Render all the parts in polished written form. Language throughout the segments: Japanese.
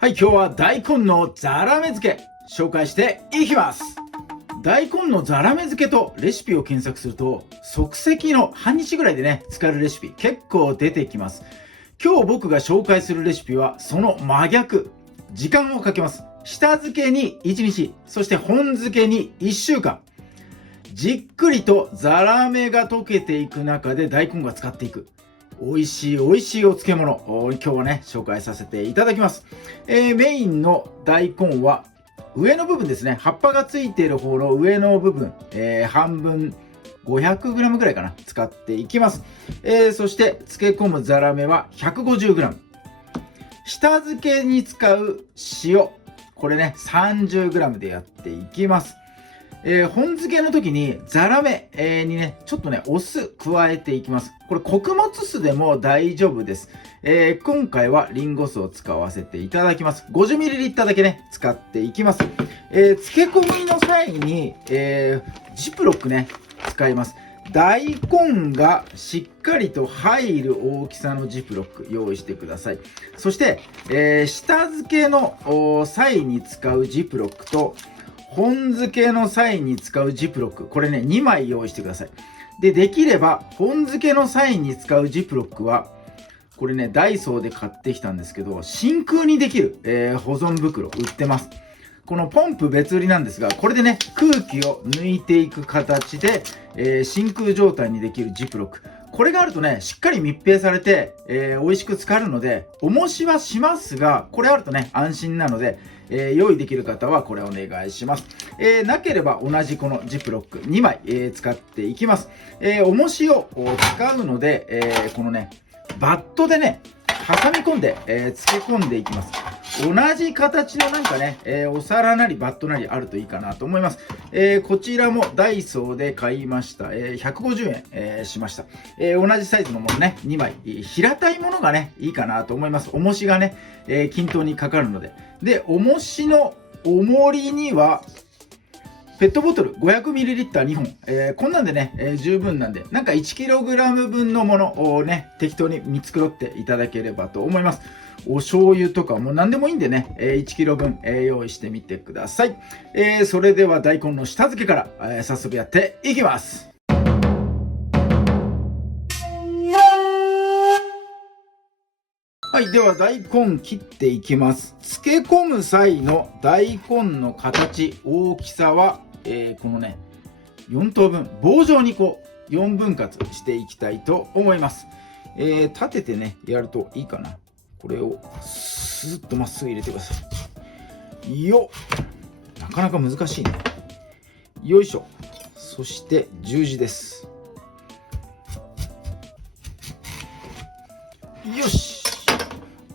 はい、今日は大根のザラメ漬け紹介していきます。大根のザラメ漬けとレシピを検索すると即席の半日ぐらいでね使えるレシピ結構出てきます。今日僕が紹介するレシピはその真逆。時間をかけます。下漬けに1日、そして本漬けに1週間。じっくりとザラメが溶けていく中で大根が使っていく美味しいお漬物を今日はね紹介させていただきます。メインの大根は上の部分ですね。葉っぱがついている方の上の部分、半分 500g ぐらいかな使っていきます。そして漬け込むザラメは 150g。 下漬けに使う塩、これね 30g でやっていきます。本漬けの時にザラメ、にねちょっとねお酢加えていきます。これ穀物酢でも大丈夫です。今回はリンゴ酢を使わせていただきます。 50ml だけね使っていきます。漬け込みの際に、ジップロックね使います。大根がしっかりと入る大きさのジップロック用意してください。そして、下漬けの際に使うジップロックと本漬けの際に使うジップロック、これね2枚用意してください。できれば本漬けの際に使うジップロックはこれねダイソーで買ってきたんですけど、真空にできる、保存袋売ってます。このポンプ別売りなんですが、これでね空気を抜いていく形で、真空状態にできるジップロック、これがあるとねしっかり密閉されて、美味しく浸かるので重しはしますが、これあるとね安心なので、用意できる方はこれお願いします。なければ同じこのジップロック2枚、使っていきます。重しを使うので、このねバットでね挟み込んで、漬け込んでいきます。同じ形のなんかね、お皿なりバットなりあるといいかなと思います。こちらもダイソーで買いました。150円、しました。同じサイズのものね2枚、平たいものがねいいかなと思います。重しがね、均等にかかるので。で重しの重りにはペットボトル 500ml2 本、こんなんでね、十分なんで、なんか 1kg 分のものをね適当に見繕っていただければと思います。お醤油とかも何でもいいんでね、1kg 分、用意してみてください。それでは大根の下漬けから、早速やっていきます。はい、では大根切っていきます。漬け込む際の大根の形、大きさは、このね4等分、棒状にこう4分割していきたいと思います。立ててねやるといいかな。これをスーッとまっすぐ入れてください。よっ、なかなか難しいね。よいしょ。そして十字です。よし、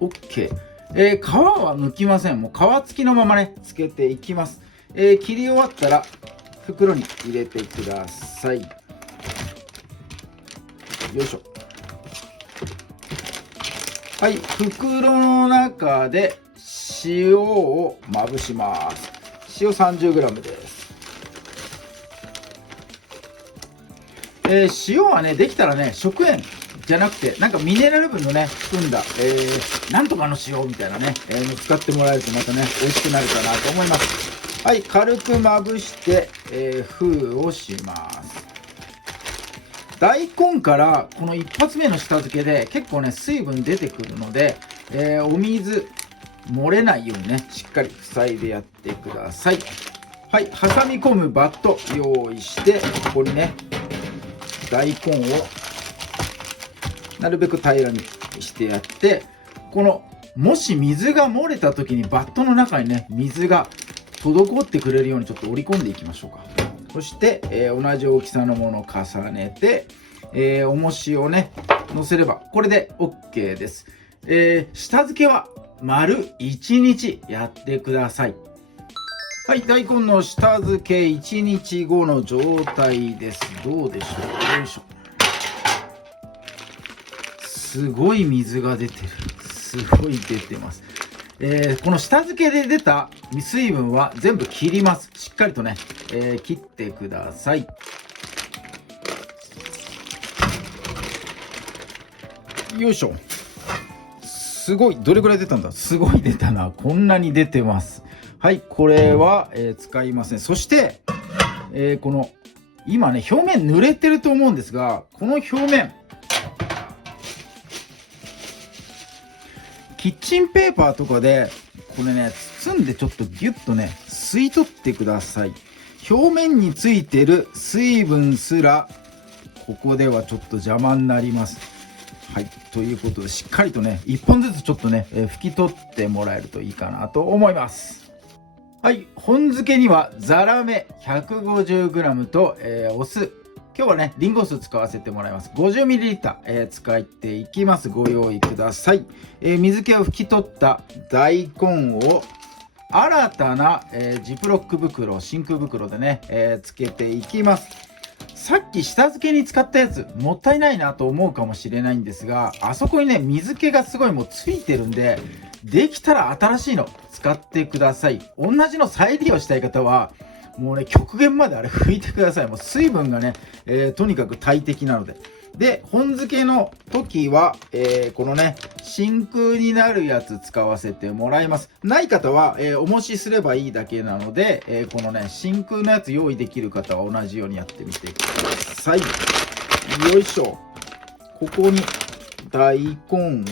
OK。皮は剥きません。もう皮付きのままねつけていきます。切り終わったら袋に入れてください。よいしょ。はい、袋の中で塩をまぶします。塩 30g です。塩はねできたらね食塩じゃなくてなんかミネラル分のね含んだ、なんとかの塩みたいなね、使ってもらえるとまたね美味しくなるかなと思います。はい、軽くまぶして、封をします。大根からこの一発目の下漬けで結構ね水分出てくるので、お水漏れないようにねしっかり塞いでやってください。はい、挟み込むバット用意して、ここにね大根をなるべく平らにしてやって、このもし水が漏れた時にバットの中にね水が滞ってくれるようにちょっと折り込んでいきましょうか。そして、同じ大きさのものを重ねて、重しをね乗せればこれで OK です。下漬けは丸1日やってください。はい、大根の下漬け1日後の状態です。どうでしょう。よいしょ。すごい水が出てる。すごい出てます。この下漬けで出た水分は全部切ります。しっかりとね、切ってください。よいしょ。すごい。どれくらい出たんだ？すごい出たな。こんなに出てます。はい、これは、使いません。そして、この、今ね、表面濡れてると思うんですが、この表面、キッチンペーパーとかで、これね、包んでちょっとギュッとね、吸い取ってください。表面についてる水分すら、ここではちょっと邪魔になります。はい。ということで、しっかりとね、1本ずつちょっとね、拭き取ってもらえるといいかなと思います。はい。本漬けには、ザラメ 150g と、お酢。今日はね、リンゴ酢使わせてもらいます。50ml、使っていきます。ご用意ください。水気を拭き取った大根を、新たな、ジップロック袋、真空袋でね、つけていきます。さっき下漬けに使ったやつ、もったいないなと思うかもしれないんですが、あそこにね、水気がすごいもうついてるんで、できたら新しいの使ってください。同じの再利用したい方は、もうね、極限まであれ拭いてください。もう水分がね、とにかく大敵なので。で、本漬けの時は、このね、真空になるやつ使わせてもらいます。ない方は、おもしすればいいだけなので、このね、真空のやつ用意できる方は同じようにやってみてください。よいしょ。ここに大根を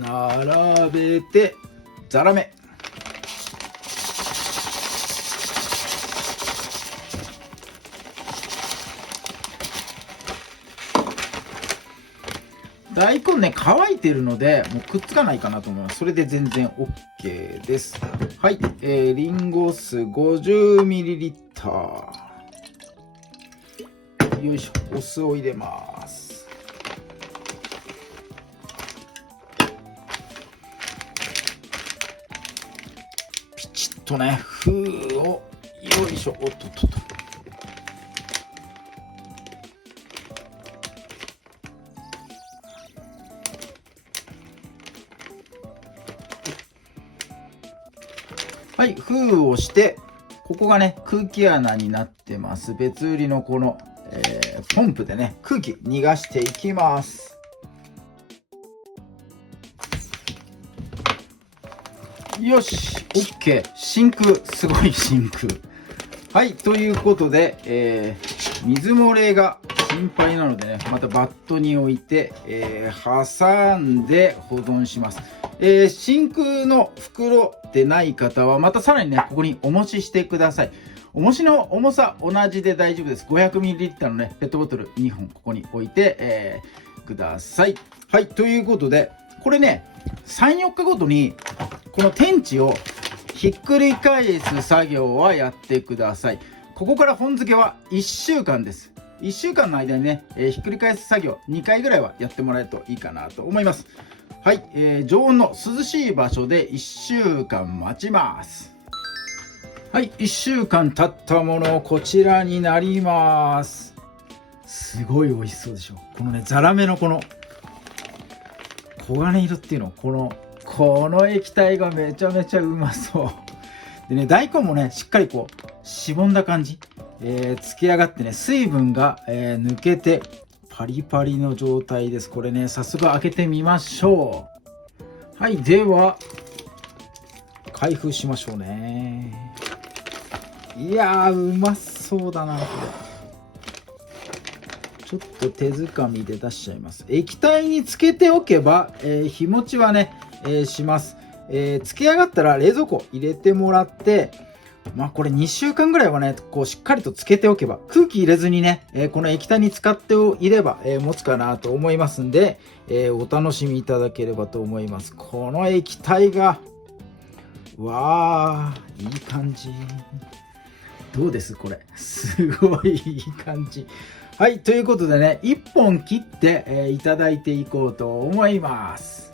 並べて、ザラメ。大根ね、乾いてるので、もうくっつかないかなと思います。それで全然 OK です。はい。リンゴ酢 50ml。よいしょ。お酢を入れます。ピチッとね、封を、よいしょ。おっとっとっと。はい、封をして、ここがね、空気穴になってます。別売りのこの、ポンプでね、空気逃がしていきます。よし、OK。真空、すごい真空。はい、ということで、水漏れが心配なのでね、またバットに置いて、挟んで保存します。真空の袋でない方は、またさらにね、ここにお持ちしてください。お持ちの重さ同じで大丈夫です。500ml のね、ペットボトル2本ここに置いて、ください。はい、ということで、これね、3、4日ごとに、この天地をひっくり返す作業はやってください。ここから本漬けは1週間です。1週間の間にね、ひっくり返す作業2回ぐらいはやってもらえるといいかなと思います。はい、常温の涼しい場所で1週間待ちます。はい、1週間経ったもの、こちらになります。すごい美味しそうでしょ。このね、ザラメのこの黄金色っていうの、この液体がめちゃめちゃうまそう。でね、大根もね、しっかりこう、しぼんだ感じ。つき上がってね、水分が、抜けて、パリパリの状態です。これね、早速開けてみましょう。はい、では、開封しましょうね。いやー、うまそうだな、これ。ちょっと手づかみで出しちゃいます。液体につけておけば、日持ちはね、します。つけ上がったら冷蔵庫入れてもらって、まあこれ2週間ぐらいはね、こうしっかりとつけておけば、空気入れずにね、この液体に使っていれば、持つかなと思いますんで、お楽しみいただければと思います。この液体が、わー、いい感じ。どうですこれ。すごいいい感じ。はい、ということでね、1本切って、いただいていこうと思います。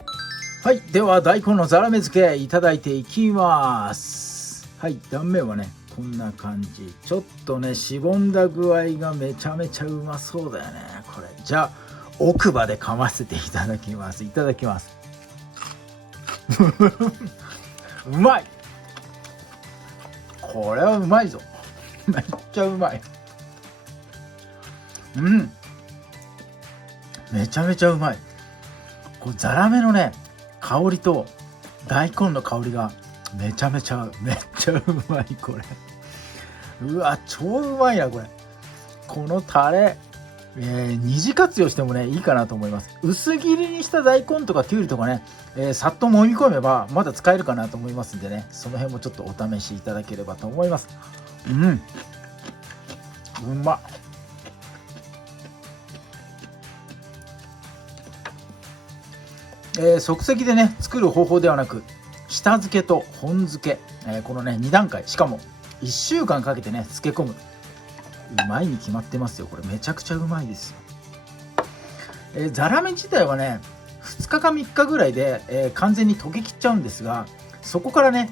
はい、では大根のザラメ漬けいただいていきます。はい、断面はね、こんな感じ。ちょっとね、しぼんだ具合がめちゃめちゃうまそうだよね、これ。じゃあ、奥歯で噛ませていただきます。いただきます。うまい。これはうまいぞ。めっちゃうまい。めちゃめちゃうまい。こうザラメのね香りと大根の香りがめっちゃうまい。これうわ超うまいなこれ。このタレ、二次活用してもねいいかなと思います。薄切りにした大根とかきゅうりとかね、さっと揉み込めばまだ使えるかなと思いますんでね、その辺もちょっとお試しいただければと思います。うまっ。即席でね作る方法ではなく、下漬けと本漬け、このね2段階、しかも1週間かけてね漬け込む。うまいに決まってますよ。これめちゃくちゃうまいですよ。ザラメ自体はね2日か3日ぐらいで、完全に溶けきっちゃうんですが、そこからね、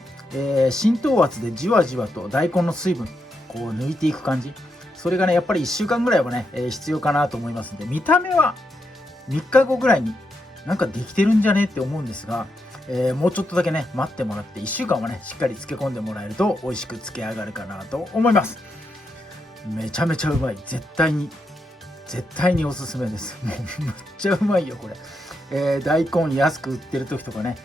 浸透圧でじわじわと大根の水分こう抜いていく感じ、それがねやっぱり1週間ぐらいはね、必要かなと思いますんで、見た目は3日後ぐらいになんかできてるんじゃねって思うんですが、もうちょっとだけね待ってもらって1週間はねしっかり漬け込んでもらえると美味しく漬け上がるかなと思います。めちゃめちゃうまい。絶対におすすめです。もうめっちゃうまいよこれ。大根安く売ってる時とかね、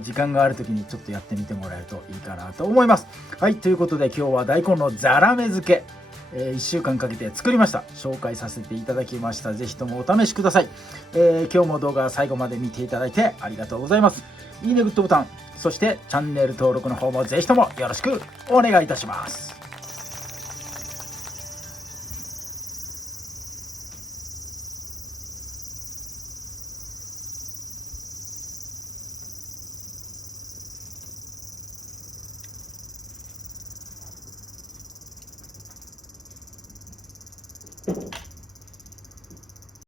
時間がある時にちょっとやってみてもらえるといいかなと思います。はい、ということで今日は大根のザラメ漬け、1週間かけて作りました。紹介させていただきました。ぜひともお試しください。今日も動画最後まで見ていただいてありがとうございます。いいね、グッドボタン、そしてチャンネル登録の方もぜひともよろしくお願いいたします。